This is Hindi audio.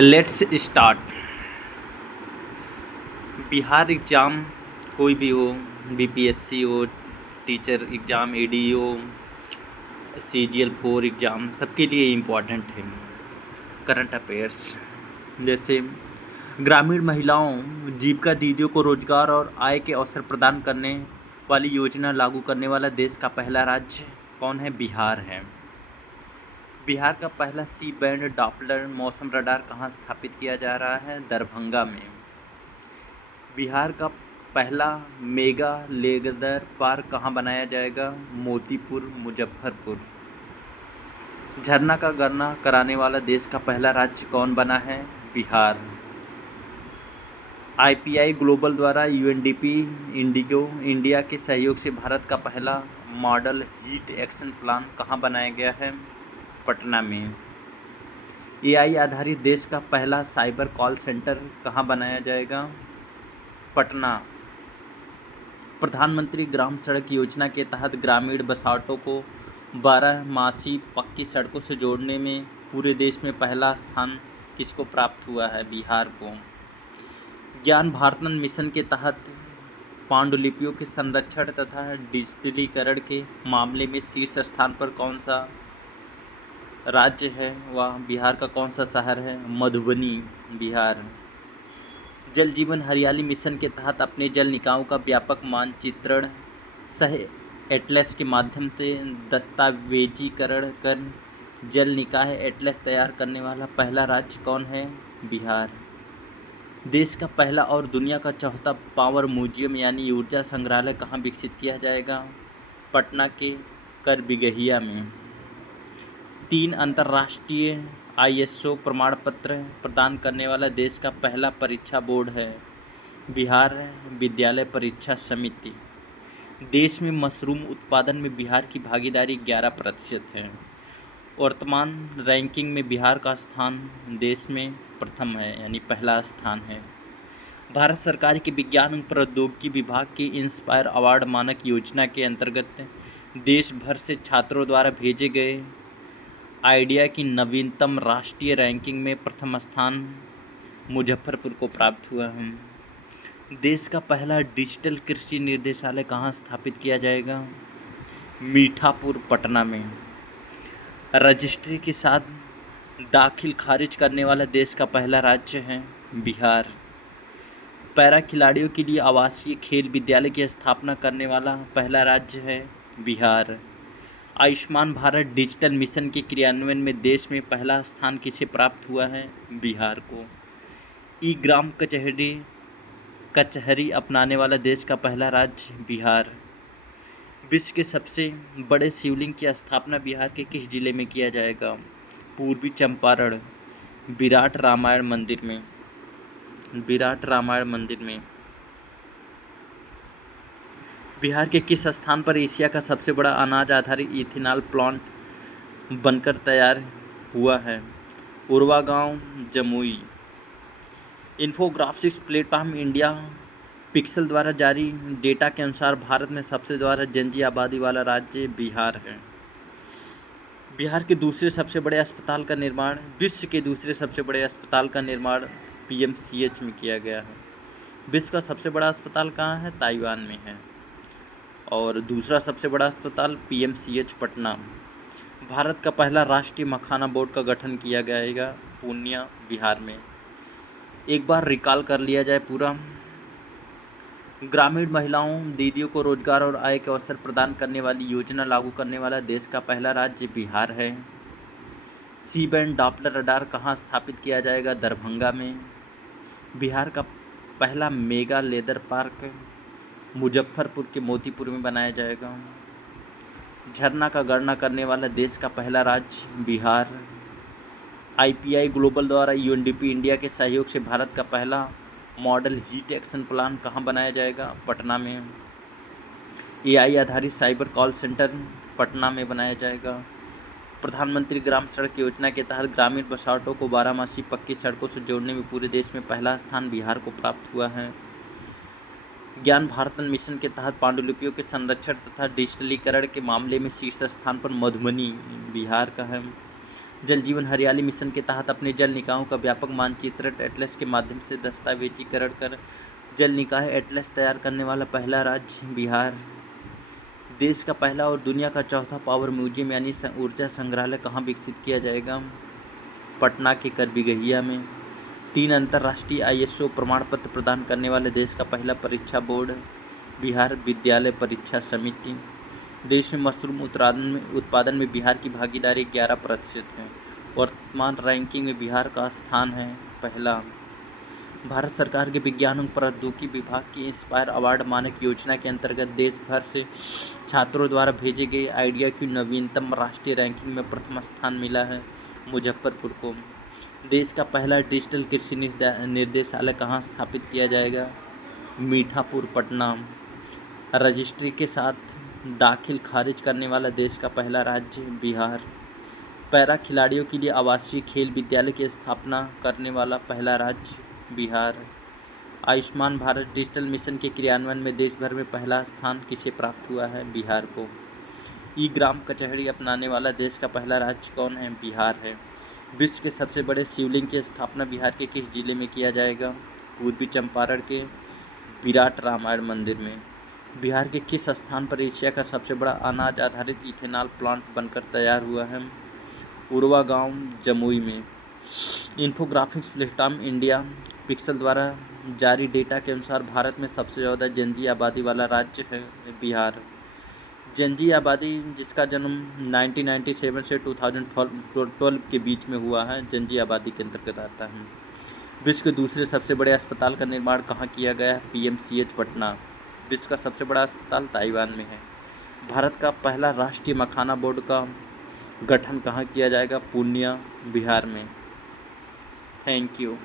Let's start. बिहार एग्ज़ाम कोई भी हो, बीपीएससी हो, teacher exam, ADO, CGL 4 exam, सबके लिए इम्पॉर्टेंट है। करंट अफेयर्स जैसे ग्रामीण महिलाओं जीविका दीदियों को रोजगार और आय के अवसर प्रदान करने वाली योजना लागू करने वाला देश का पहला राज्य कौन है? बिहार है। बिहार का पहला सी बैंड डॉपलर मौसम रडार कहाँ स्थापित किया जा रहा है? दरभंगा में। बिहार का पहला मेगा लेदर पार्क कहाँ बनाया जाएगा? मोतीपुर, मुजफ्फरपुर। झरना का गणना कराने वाला देश का पहला राज्य कौन बना है? बिहार। IPI ग्लोबल द्वारा UNDP इंडिगो इंडिया के सहयोग से भारत का पहला मॉडल हीट एक्शन प्लान कहाँ बनाया गया है? पटना में। AI आधारित देश का पहला साइबर कॉल सेंटर कहाँ बनाया जाएगा? पटना। प्रधानमंत्री ग्राम सड़क योजना के तहत ग्रामीण बसाहटों को 12 पक्की सड़कों से जोड़ने में पूरे देश में पहला स्थान किसको प्राप्त हुआ है? बिहार को। ज्ञान भारतन मिशन के तहत पांडुलिपियों के संरक्षण तथा डिजिटलीकरण के मामले में शीर्ष स्थान पर कौन सा राज्य है? वह बिहार का कौन सा शहर है? मधुबनी, बिहार। जल जीवन हरियाली मिशन के तहत अपने जल निकायों का व्यापक मानचित्रण सह एटलस के माध्यम से दस्तावेजीकरण कर जल निकाय एटलस तैयार करने वाला पहला राज्य कौन है? बिहार। देश का पहला और दुनिया का चौथा पावर म्यूजियम यानी ऊर्जा संग्रहालय कहाँ विकसित किया जाएगा? पटना के करबिगहिया में। 3 अंतर्राष्ट्रीय ISO प्रमाण पत्र प्रदान करने वाला देश का पहला परीक्षा बोर्ड है? बिहार विद्यालय परीक्षा समिति। देश में मशरूम उत्पादन में बिहार की भागीदारी 11% है। वर्तमान रैंकिंग में बिहार का स्थान देश में प्रथम है, यानी पहला स्थान है। भारत सरकार के विज्ञान एवं प्रौद्योगिकी विभाग के इंस्पायर अवार्ड मानक योजना के अंतर्गत देश भर से छात्रों द्वारा भेजे गए आइडिया की नवीनतम राष्ट्रीय रैंकिंग में प्रथम स्थान मुजफ्फरपुर को प्राप्त हुआ है। देश का पहला डिजिटल कृषि निर्देशालय कहाँ स्थापित किया जाएगा? मीठापुर, पटना में। रजिस्ट्री के साथ दाखिल खारिज करने वाला देश का पहला राज्य है? बिहार। पैरा खिलाड़ियों के लिए आवासीय खेल विद्यालय की स्थापना करने वाला पहला राज्य है? बिहार। आयुष्मान भारत डिजिटल मिशन के क्रियान्वयन में देश में पहला स्थान किसे प्राप्त हुआ है? बिहार को। ई ग्राम कचहरी अपनाने वाला देश का पहला राज्य? बिहार। विश्व के सबसे बड़े शिवलिंग की स्थापना बिहार के किस जिले में किया जाएगा? पूर्वी चंपारण, विराट रामायण मंदिर में। विराट रामायण मंदिर में। बिहार के किस स्थान पर एशिया का सबसे बड़ा अनाज आधारित इथेनॉल प्लांट बनकर तैयार हुआ है? उरवा गांव, Jamui. Infographics platform India pixel द्वारा जारी डेटा के अनुसार भारत में सबसे ज़्यादा जनजीय आबादी वाला राज्य बिहार है। बिहार के दूसरे सबसे बड़े अस्पताल का निर्माण विश्व के दूसरे सबसे बड़े अस्पताल का निर्माण PMCH में किया गया है। विश्व का सबसे बड़ा अस्पताल कहाँ है? ताइवान में है। और दूसरा सबसे बड़ा अस्पताल PMCH पटना। भारत का पहला राष्ट्रीय मखाना बोर्ड का गठन किया जाएगा पूर्णिया, बिहार में। एक बार रिकॉल कर लिया जाए पूरा। ग्रामीण महिलाओं दीदियों को रोजगार और आय के अवसर प्रदान करने वाली योजना लागू करने वाला देश का पहला राज्य बिहार है। सी बैंड डॉपलर रडार कहाँ स्थापित किया जाएगा? दरभंगा में। बिहार का पहला मेगा लेदर पार्क मुजफ्फरपुर के मोतीपुर में बनाया जाएगा। झरना का गणना करने वाला देश का पहला राज्य बिहार। IPI ग्लोबल द्वारा UNDP इंडिया के सहयोग से भारत का पहला मॉडल हीट एक्शन प्लान कहाँ बनाया जाएगा? पटना में। AI आधारित साइबर कॉल सेंटर पटना में बनाया जाएगा। प्रधानमंत्री ग्राम सड़क योजना के तहत ग्रामीण बसाहटों को 12 पक्की सड़कों से जोड़ने में पूरे देश में पहला स्थान बिहार को प्राप्त हुआ है। ज्ञान भारतन मिशन के तहत पांडुलिपियों के संरक्षण तथा डिजिटलीकरण के मामले में शीर्ष स्थान पर मधुबनी, बिहार का है। जल जीवन हरियाली मिशन के तहत अपने जल निकायों का व्यापक मानचित्रण एटलस के माध्यम से दस्तावेजीकरण कर जल निकाय एटलस तैयार करने वाला पहला राज्य बिहार। देश का पहला और दुनिया का चौथा पावर म्यूजियम यानी ऊर्जा संग्रहालय कहाँ विकसित किया जाएगा? पटना के करबिगहिया में। 3 अंतर्राष्ट्रीय ISO प्रमाण पत्र प्रदान करने वाले देश का पहला परीक्षा बोर्ड बिहार विद्यालय परीक्षा समिति। देश में मशरूम उत्पादन में बिहार की भागीदारी 11% है। वर्तमान रैंकिंग में बिहार का स्थान है पहला। भारत सरकार के विज्ञान एवं प्रौद्योगिकी विभाग की इंस्पायर अवार्ड मानक योजना के अंतर्गत देश भर से छात्रों द्वारा भेजे गए आइडिया की नवीनतम राष्ट्रीय रैंकिंग में प्रथम स्थान मिला है मुजफ्फरपुर को। देश का पहला डिजिटल कृषि निर्देशालय कहाँ स्थापित किया जाएगा? मीठापुर पटना। रजिस्ट्री के साथ दाखिल खारिज करने वाला देश का पहला राज्य बिहार। पैरा खिलाड़ियों के लिए आवासीय खेल विद्यालय की स्थापना करने वाला पहला राज्य बिहार। आयुष्मान भारत डिजिटल मिशन के क्रियान्वयन में देश भर में पहला स्थान किसे प्राप्त हुआ है? बिहार को। ई ग्राम कचहरी अपनाने वाला देश का पहला राज्य कौन है? बिहार है। विश्व के सबसे बड़े शिवलिंग की स्थापना बिहार के किस जिले में किया जाएगा? पूर्वी चंपारण के विराट रामायण मंदिर में। बिहार के किस स्थान पर एशिया का सबसे बड़ा अनाज आधारित इथेनॉल प्लांट बनकर तैयार हुआ है? उरवा गांव जमुई में। इन्फोग्राफिक्स प्लेटफॉर्म इंडिया पिक्सल द्वारा जारी डेटा के अनुसार भारत में सबसे ज़्यादा जनजीय आबादी वाला राज्य है बिहार। जनजीय आबादी जिसका जन्म 1997 से 2012 के बीच में हुआ है, जनजीय आबादी के अंतर्गत आता है। विश्व के दूसरे सबसे बड़े अस्पताल का निर्माण कहाँ किया गया है? PMCH पटना। विश्व का सबसे बड़ा अस्पताल ताइवान में है। भारत का पहला राष्ट्रीय मखाना बोर्ड का गठन कहाँ किया जाएगा? पूर्णिया बिहार में। Thank you.